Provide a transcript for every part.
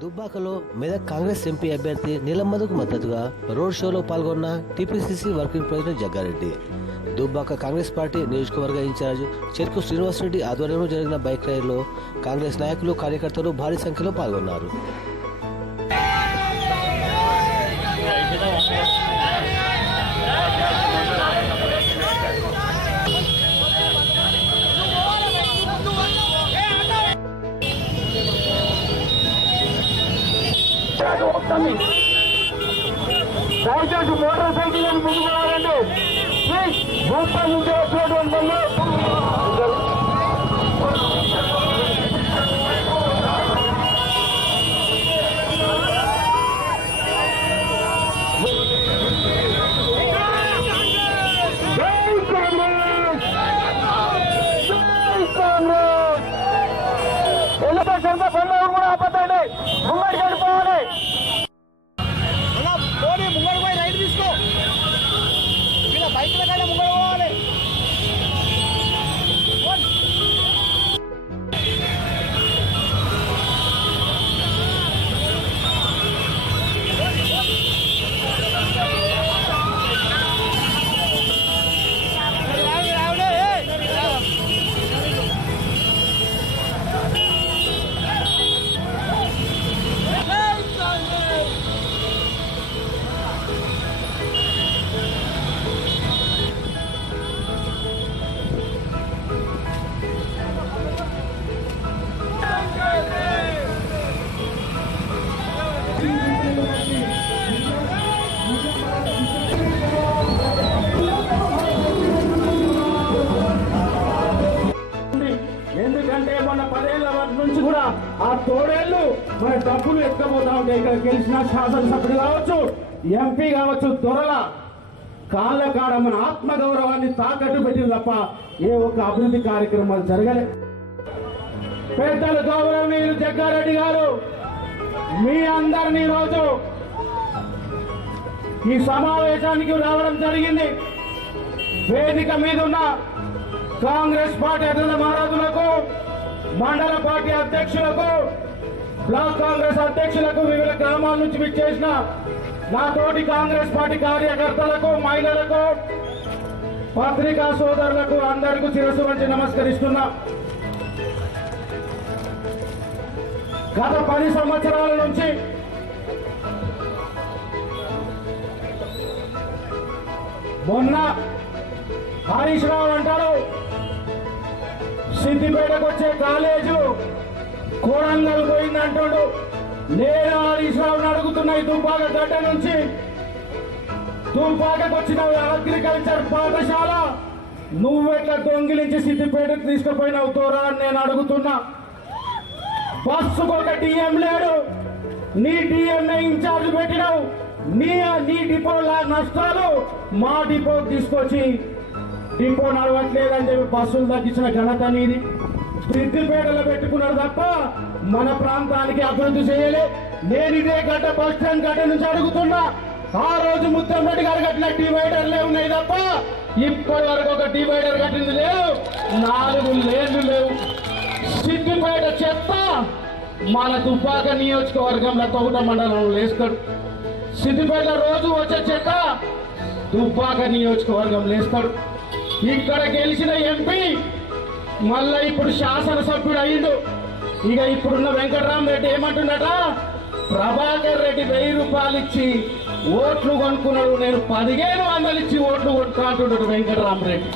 దుబ్బాకలో మెదక్ కాంగ్రెస్ ఎంపీ అభ్యర్థి నీలమ్మధుకు మద్దతుగా రోడ్ షోలో పాల్గొన్న TPCC working president Jagga Reddy. Dubbaka Congress party నియోజకవర్గ ఇన్ఛార్జ్ చెరుకు శ్రీనివాసరెడ్డి ఆధ్వర్యంలో జరిగిన బైక్ రైడ్లో కాంగ్రెస్ నాయకులు కార్యకర్తలు భారీ సంఖ్యలో పాల్గొన్నారు. దయచేసి మోటార్ సైకిల్ ముందుకు రావాలండి ప్లీజ్ భూపాల్ నుంచి వచ్చినటువంటి శాసనసభ్యుడు కావచ్చు ఎంపీ కావచ్చు దొరల కాళ్ళ కాడ మన ఆత్మగౌరవాన్ని తాకట్టు పెట్టింది తప్ప ఏ ఒక్క అభివృద్ధి కార్యక్రమాలు జరగలే. పెద్దలు గౌరవనీయులు జగ్గారెడ్డి గారు మీ అందరినీ రోజు ఈ సమావేశానికి రావడం జరిగింది. వేదిక మీద ఉన్న కాంగ్రెస్ పార్టీ అధిన మహారాజులకు మండల పార్టీ అధ్యక్షులకు బ్లాక్ కాంగ్రెస్ అధ్యక్షులకు వివిధ గ్రామాల నుంచి విచ్చేసిన నా తోటి కాంగ్రెస్ పార్టీ కార్యకర్తలకు మహిళలకు పత్రికా సోదరులకు అందరికీ శిరస్సు వంచి నమస్కరిస్తున్నా. గత పది సంవత్సరాల నుంచి మొన్న హరీష్ రావు అంటారు సిద్దిపేటకు వచ్చే కాలేజు కోడంగల్ పోయిందంటాడు నేను హరీష్ రావుని అడుగుతున్నా ఈ గడ్డ నుంచి. దుబ్బాకకు వచ్చిన అగ్రికల్చర్ పాఠశాల నువ్వెట్లా దొంగిలించి సిద్దిపేటకు తీసుకుపోయినావు తోరా అని నేను అడుగుతున్నా. బస్సుకు ఒక డిఎం లేడు. నీ డిఎంఏ ఇన్ఛార్జ్ పెట్టినావు. నీ నీ డిపో నష్టాలు మా డిపోకి తీసుకొచ్చి డిపో నడవట్లేదని చెప్పి బస్సులు తగ్గించిన ఘనత నీది. సిద్దిపేటలో పెట్టుకున్నాడు తప్ప మన ప్రాంతానికి అభివృద్ధి చేయలే. నేను ఇదే గడ్డ బస్ స్టాండ్ గడ్డ నుంచి అడుగుతున్నా. ఆ రోజు ముత్తంరెడ్డి గారు కట్టిన డివైడర్లే ఉన్నాయి తప్ప ఇప్పటి వరకు ఒక డివైడర్ కట్టింది లేవు. నాలుగు లేన్లు లేవు. సిద్దిపేట చెత్త మన దుబ్బాక నియోజకవర్గంలో తోట మండలంలో వేస్తాడు సిద్దిపేట రోజు వచ్చే చెత్త దుబ్బాక నియోజకవర్గం లేస్తాడు. ఇక్కడ గెలిచిన ఎంపీ మళ్ళా ఇప్పుడు శాసనసభ్యుడు అయ్యిండు. ఇక ఇప్పుడున్న వెంకటరామరెడ్డి ఏమంటున్నట ప్రభాకర్ రెడ్డి వెయ్యి రూపాయలు ఇచ్చి ఓట్లు కొనుక్కున్నాడు. నేను పదిహేను వందలు ఇచ్చి ఓట్లు కొనుక్కుంటున్నాడు అంటున్నాడు వెంకటరామరెడ్డి.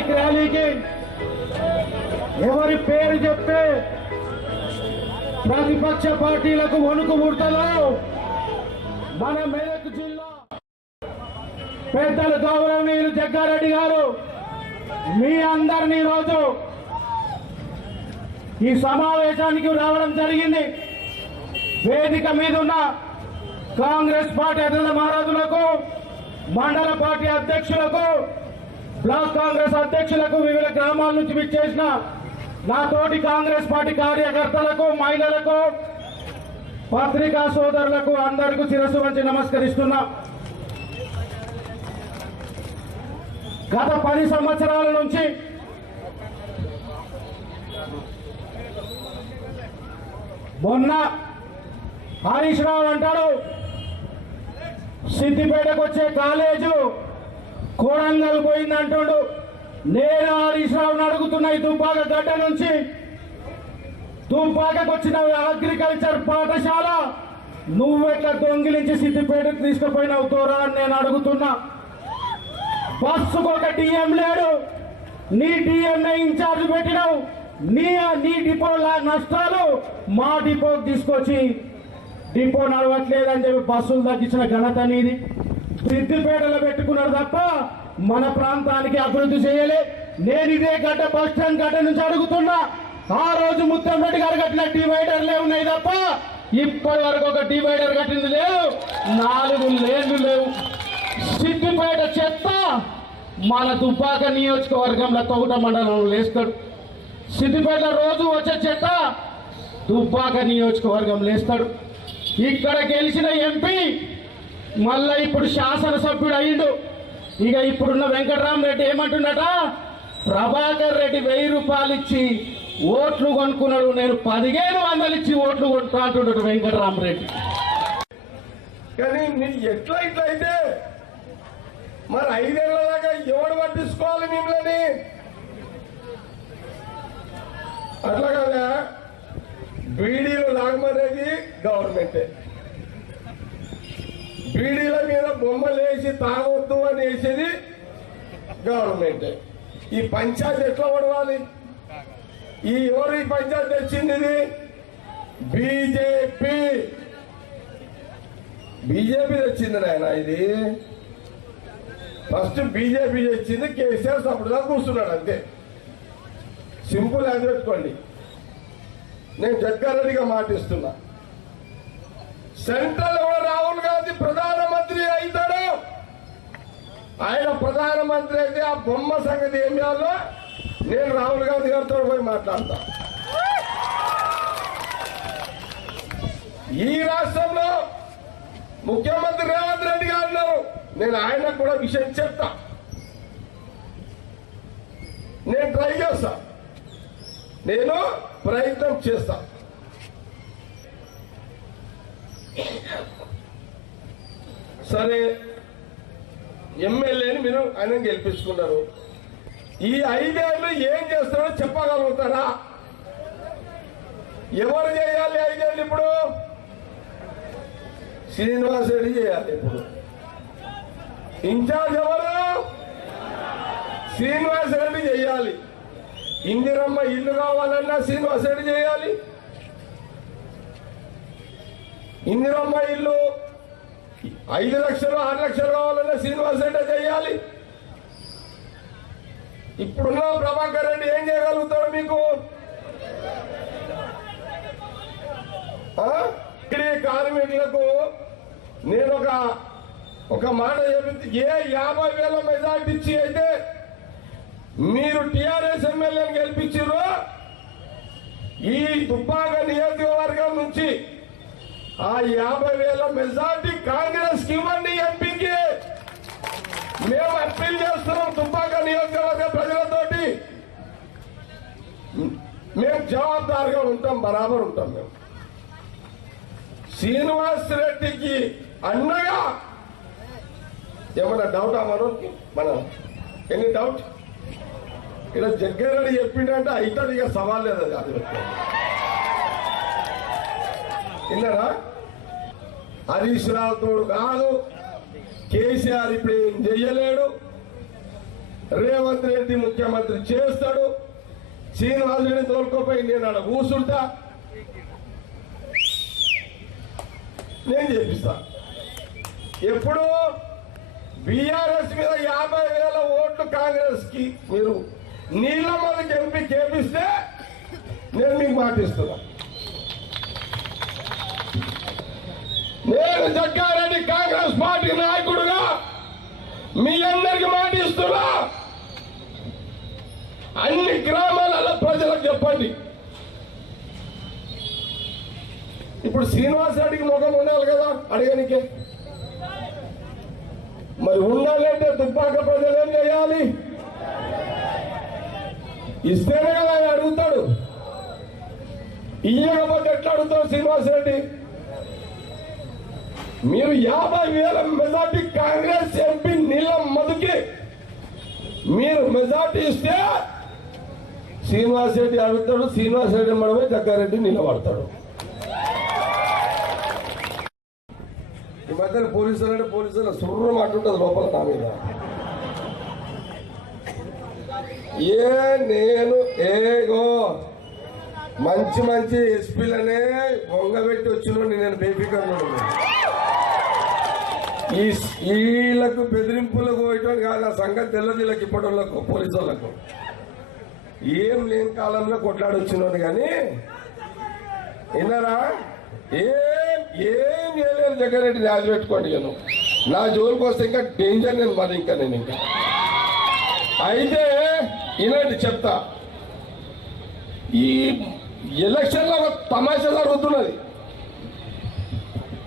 బైక్ ర్యాలీకి ఎవరి పేరు చెప్తే ప్రతిపక్ష పార్టీలకు వణుకు ముడతలో. మన మెదక్ జిల్లా పెద్దలు గౌరవనీయులు జగ్గారెడ్డి గారు మీ అందరినీ రోజు ఈ సమావేశానికి రావడం జరిగింది. వేదిక మీద ఉన్న కాంగ్రెస్ పార్టీ అధిన మహారాజులకు మండల పార్టీ అధ్యక్షులకు బ్లాక్ కాంగ్రెస్ అధ్యక్షులకు వివిధ గ్రామాల నుంచి విచ్చేసిన నా తోటి కాంగ్రెస్ పార్టీ కార్యకర్తలకు మహిళలకు పత్రికా సోదరులకు అందరికీ శిరస్సు వంచి నమస్కరిస్తున్నా. గత పది సంవత్సరాల నుంచి మొన్న హరీష్ రావు అంటాడు సిద్దిపేటకు వచ్చే కాలేజు కోడంగల్ పోయింది అంటాడు. నేను హరీష్ రావుని అడుగుతున్న ఈ దుబ్బాక గడ్డ నుంచి. తుంపాకకు వచ్చిన అగ్రికల్చర్ పాఠశాల నువ్వెట్లా దొంగిలించి సిద్దిపేటకు తీసుకుపోయినావు తోరా అని నేను అడుగుతున్నా. బస్సుకు ఒక డిఎం లేడు. నీ డిఎంఏ ఇన్ఛార్జ్ పెట్టినావు. నీ నీ డిపో నష్టాలు మా డిపోకి తీసుకొచ్చి డిపో నడవట్లేదని చెప్పి బస్సులు తగ్గించిన ఘనత నీది. సిద్దిపేటలో పెట్టుకున్నారు తప్ప మన ప్రాంతానికి అభివృద్ధి చేయలే. నేను ఇదే గడ్డ బస్ స్టాండ్ గడ్డ నుంచి అడుగుతున్నా. ఆ రోజు ముత్తంరెడ్డి గారు కట్టిన డివైడర్లే ఉన్నాయి తప్ప ఇప్పటి వరకు ఒక డివైడర్ కట్టింది లేవు. నాలుగు లేన్లు లేవు. సిద్దిపేట చెత్త మన దుబ్బాక నియోజకవర్గంలో తౌట మండలంలో లేస్తాడు. సిద్దిపేట రోజు వచ్చే చెత్త దుబ్బాక నియోజకవర్గం లేస్తాడు. ఇక్కడ గెలిచిన ఎంపీ మళ్ళా ఇప్పుడు శాసనసభ్యుడు అయ్యిండు. ఇక ఇప్పుడున్న వెంకటరామరెడ్డి ఏమంటుండట? ప్రభాకర్ రెడ్డి వెయ్యి రూపాయలు ఇచ్చి ఓట్లు కొనుక్కున్నాడు. నేను పదిహేను వందలు ఇచ్చి ఓట్లు కొనుక్కుంటా అంటున్నాడు వెంకటరామరెడ్డి. కానీ ఎట్లా ఇట్లా అయితే? మరి ఐదేళ్ళ దాకా ఎవడు పట్టించుకోవాలి మిమ్మల్ని? అట్లా కదా? బీడీలు లాగమనేది గవర్నమెంటే. బీడీల మీద బొమ్మలు వేసి తాగొద్దు అని వేసేది గవర్నమెంటే ఈ పంచాయతీ ఎట్లా పడవాలి? ఈ ఎవరు ఈ పంచాయతీ తెచ్చింది ఇది బీజేపీ. బీజేపీ తెచ్చింది నాయన ఇది. ఫస్ట్ బీజేపీ తెచ్చింది కేసీఆర్ సపోర్ట్గా కూర్చున్నాడు అంతే. సింపుల్ యాజ్ పెట్టుకోండి. నేను జగ్గారెడ్డిగా మాటిస్తున్నా. సెంట్రల్ ప్రధానమంత్రి అవుతాడు. ఆయన ప్రధానమంత్రి అయితే ఆ బొమ్మ సంగతి ఏం చేయాలో నేను రాహుల్ గాంధీ గారితో పోయి మాట్లాడతా. ఈ రాష్ట్రంలో ముఖ్యమంత్రి రేవంత్ రెడ్డి గారు ఉన్నారు. నేను ఆయనకు కూడా విషయం చెప్తా. నేను ట్రై చేస్తా. నేను ప్రయత్నం చేస్తా. సరే ఎమ్మెల్యేని మీరు ఆయన గెలిపించుకున్నారు. ఈ ఐదేళ్ళు ఏం చేస్తారో చెప్పగలుగుతారా? ఎవరు చేయాలి ఐదేళ్ళు ఇప్పుడు? శ్రీనివాస్ రెడ్డి చేయాలి ఇప్పుడు. ఇన్ఛార్జ్ ఎవరు? శ్రీనివాస్ రెడ్డి చేయాలి. ఇందిరమ్మ ఇల్లు కావాలన్నా శ్రీనివాస్ రెడ్డి చేయాలి. ఇందిరమ్మ ఇల్లు ఐదు లక్షలు ఆరు లక్షలు కావాలన్నా శ్రీనివాస్ రెడ్డి చేయాలి. ఇప్పుడున్న ప్రభాకర్ రెడ్డి ఏం చేయగలుగుతాడు మీకు? కార్మికులకు నేను ఒక ఒక మాట చెప్పింది ఏ యాభై వేల మెజార్టీ ఇచ్చి అయితే మీరు టిఆర్ఎస్ ఎమ్మెల్యేని గెలిపించారు ఈ తుపాక నియోజకవర్గం నుంచి. ఆ యాభై వేల మెజార్టీ కాంగ్రెస్కి ఇవ్వండి ఎంపీకి. మేము అప్పీల్ చేస్తున్నాం తుపాక నియోజకవర్గ ప్రజలతోటి. మేము జవాబుదారుగా ఉంటాం బరాబర్ ఉంటాం మేము. శ్రీనివాస్ రెడ్డికి అన్నగా ఏమన్నా డౌట్ మనోకి మన ఎనీ డౌట్ ఇలా జగ్గారెడ్డి చెప్పిండంటే అయితే ఇక సవాల్ లేదు అది అది. విన్నారా? హరీష్ రావు తోడు కాదు. కేసీఆర్ ఇప్పుడు ఏం చెయ్యలేడు. రేవంత్ రెడ్డి ముఖ్యమంత్రి చేస్తాడు. శ్రీనివాసుడిని తోలుకోపోయి నేను ఆడ కూసుంటా. నేను చేపిస్తా. ఎప్పుడు? బీఆర్ఎస్ మీద యాభై వేల ఓట్లు కాంగ్రెస్కి మీరు నీళ్ళ మనకి ఎంపీ చేపిస్తే నేను మీకు మాటిస్తున్నా. నేను జగ్గారెడ్డి కాంగ్రెస్ పార్టీ నాయకుడుగా మీ అందరికి మాట ఇస్తున్నా. అన్ని గ్రామాలలో ప్రజలకు చెప్పండి. ఇప్పుడు శ్రీనివాస్ రెడ్డికి ముఖం ఉండాలి కదా అడగనికే. మరి ఉండాలంటే దుబ్బాక ప్రజలు ఏం చేయాలి? ఇస్తేనే కదా ఆయన అడుగుతాడు. ఇయ్యకపోతే ఎట్లా అడుగుతాడు శ్రీనివాస్ రెడ్డి? మీరు యాభై వేల మెజార్టీ కాంగ్రెస్ ఎంపీ నీలం మధుకి మీరు మెజార్టీ ఇస్తే శ్రీనివాస్ రెడ్డి అడుగుతాడు శ్రీనివాస్ రెడ్డి మనమే జగ్గారెడ్డి నిలబడతాడు. ఈ మధ్యన పోలీసులు అంటే పోలీసులు సుర్రం అంటుంటది లోపల నా మీద. ఏ నేను ఏగో మంచి మంచి ఎస్పీలనే వంగబెట్టి వచ్చిన నేను బేబీకర్ ఈ వీళ్ళకు బెదిరింపులకు పోయటం కాదు ఆ సంగతి తెల్లది ఇప్పటి పోలీసు వాళ్ళకు ఏం లేని కాలంలో కొట్లాడొచ్చినాడు కానీ విన్నారా? ఏం ఏం చేయలేదు జగ్గారెడ్డి రాజు పెట్టుకోండి నేను. నా జోలికి వస్తే ఇంకా డేంజర్ నేను మరి ఇంకా నేను ఇంకా. అయితే ఇలాంటి చెప్తా ఈ ఎలక్షన్లో ఒక తమాషా జరుగుతున్నది.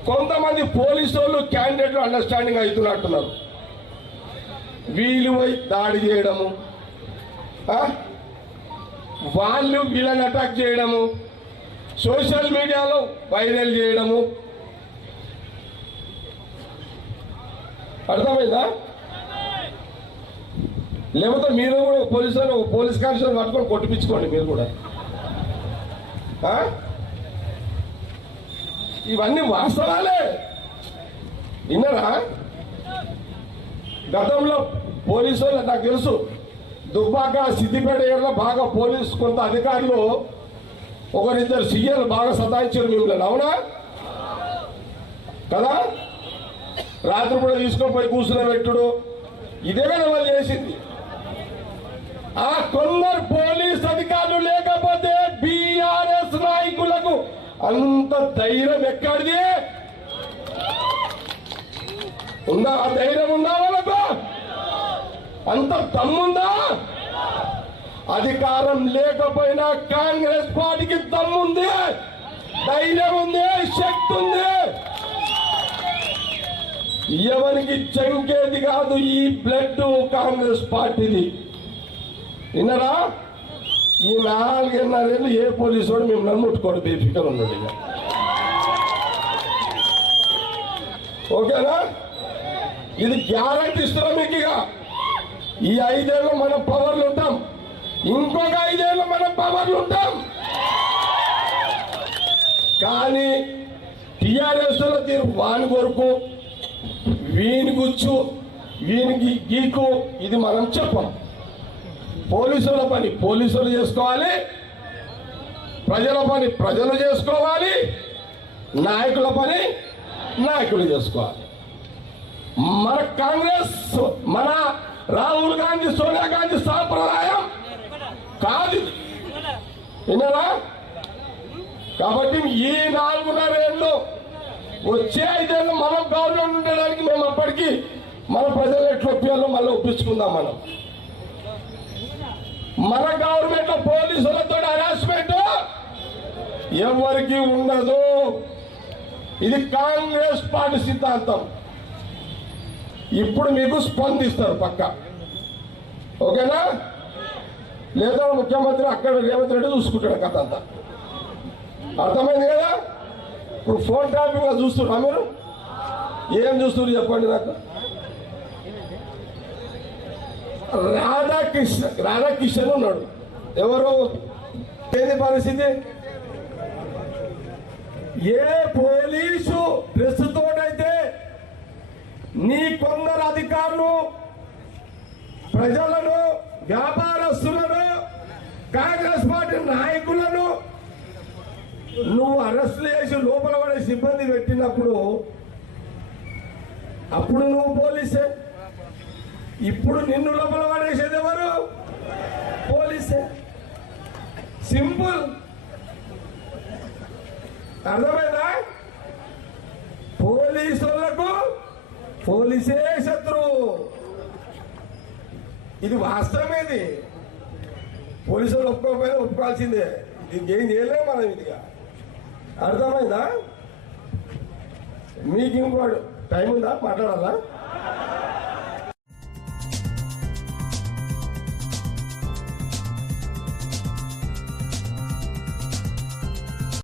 కొంతమంది పోలీసు వాళ్ళు క్యాండిడేట్లు అండర్స్టాండింగ్ అవుతున్నట్టున్నారు. వీళ్ళు పోయి దాడి చేయడము వాళ్ళు వీళ్ళని అటాక్ చేయడము సోషల్ మీడియాలో వైరల్ చేయడము. అర్థమైందా? లేకపోతే మీరు కూడా పోలీసులు పోలీసు పోలీస్ కానిస్టేబుల్ పట్టుకొని కొట్టిపించుకోండి మీరు కూడా. ఇవన్నీ వాస్తవాలే. విన్నారా? గతంలో పోలీసు వాళ్ళు నాకు తెలుసు దుబ్బాక సిద్దిపేట ఏరియాలో బాగా పోలీసు కొంత అధికారులు ఒకరిద్దరు సీఎలు బాగా సతాయించారు మిమ్మల్ని అవునా? కదా? రాత్రి కూడా తీసుకొని పోయి కూర్చుని పెట్టుడు ఇదే వాళ్ళు చేసింది. ఆ కొందరు అంత ధైర్యం ఎక్కడిది? ఉందా? ఆ ధైర్యం ఉందా వాళ్ళకు? అంత దమ్ముందా? అధికారం లేకపోయినా కాంగ్రెస్ పార్టీకి దమ్ముంది. ధైర్యం ఉంది శక్తి ఉంది. ఎవరికి చంకేది కాదు ఈ బ్లడ్ కాంగ్రెస్ పార్టీది. విన్నరా? ఈ నాలుగున్నరేళ్ళు ఏ పోలీసు వాడు మేము నమ్ముట్టుకోడు బేఫికర్ ఉన్నాడు ఇక. ఓకేనా? ఇది గ్యారంటీ ఇస్తున్నాం మీకు ఇక. ఈ ఐదేళ్ళు మనం పవర్లు ఉంటాం. ఇంకొక ఐదేళ్ళు మనం పవర్లు ఉంటాం. కానీ టీఆర్ఎస్లో తీరు వాని కొరకు వీని గుచ్చు వీనికి గీకు ఇది మనం చెప్పం. పోలీసుల పని పోలీసులు చేసుకోవాలి. ప్రజల పని ప్రజలు చేసుకోవాలి. నాయకుల పని నాయకులు చేసుకోవాలి. మన కాంగ్రెస్ మన రాహుల్ గాంధీ సోనియా గాంధీ సాంప్రదాయం కాదు. విన్నారా? కాబట్టి ఈ నాలుగున్నర ఏళ్ళు వచ్చే ఐదేళ్ళు మనం గవర్నమెంట్ ఉండడానికి మేము అప్పటికి మన ప్రజలు ఎట్లా ఒప్పియాలో మళ్ళీ ఒప్పించుకుందాం మనం. మన గవర్నమెంట్ పోలీసులతో హరాస్మెంట్ ఎవరికి ఉండదు. ఇది కాంగ్రెస్ పార్టీ సిద్ధాంతం. ఇప్పుడు మీకు స్పందిస్తారు పక్క. ఓకేనా? లేదా ముఖ్యమంత్రి అక్కడ రేవంత్ రెడ్డి చూసుకుంటాడు కథ అంతా. అర్థమైంది కదా? ఇప్పుడు ఫోన్ ట్యాపింగ్గా చూస్తున్నా మీరు? ఏం చూస్తున్నారు చెప్పండి నాకు. రాధాకృష్ణ రాధాకృష్ణ ఉన్నాడు. ఎవరు ఏది పరిస్థితి? ఏ పోలీసు డ్రెస్ తోటైతే నీ కొందరు అధికారులు ప్రజలను వ్యాపారస్తులను కాంగ్రెస్ పార్టీ నాయకులను నువ్వు అరెస్ట్ చేసి లోపల పడే సిబ్బంది పెట్టినప్పుడు అప్పుడు నువ్వు పోలీసే. ఇప్పుడు నిన్ను లోపల పడేసేది ఎవరు? పోలీసే. సింపుల్. అర్థమైందా? పోలీసులకు పోలీసే శత్రువు. ఇది వాస్తవమేది? పోలీసులు ఒప్పుకోకపోయినా ఒప్పుకోవాల్సిందే. ఇది ఏం చేయలేము మనం ఇదిగా. అర్థమైందా? మీకు ఇంకోడు టైం ఉందా? మాట్లాడాలా?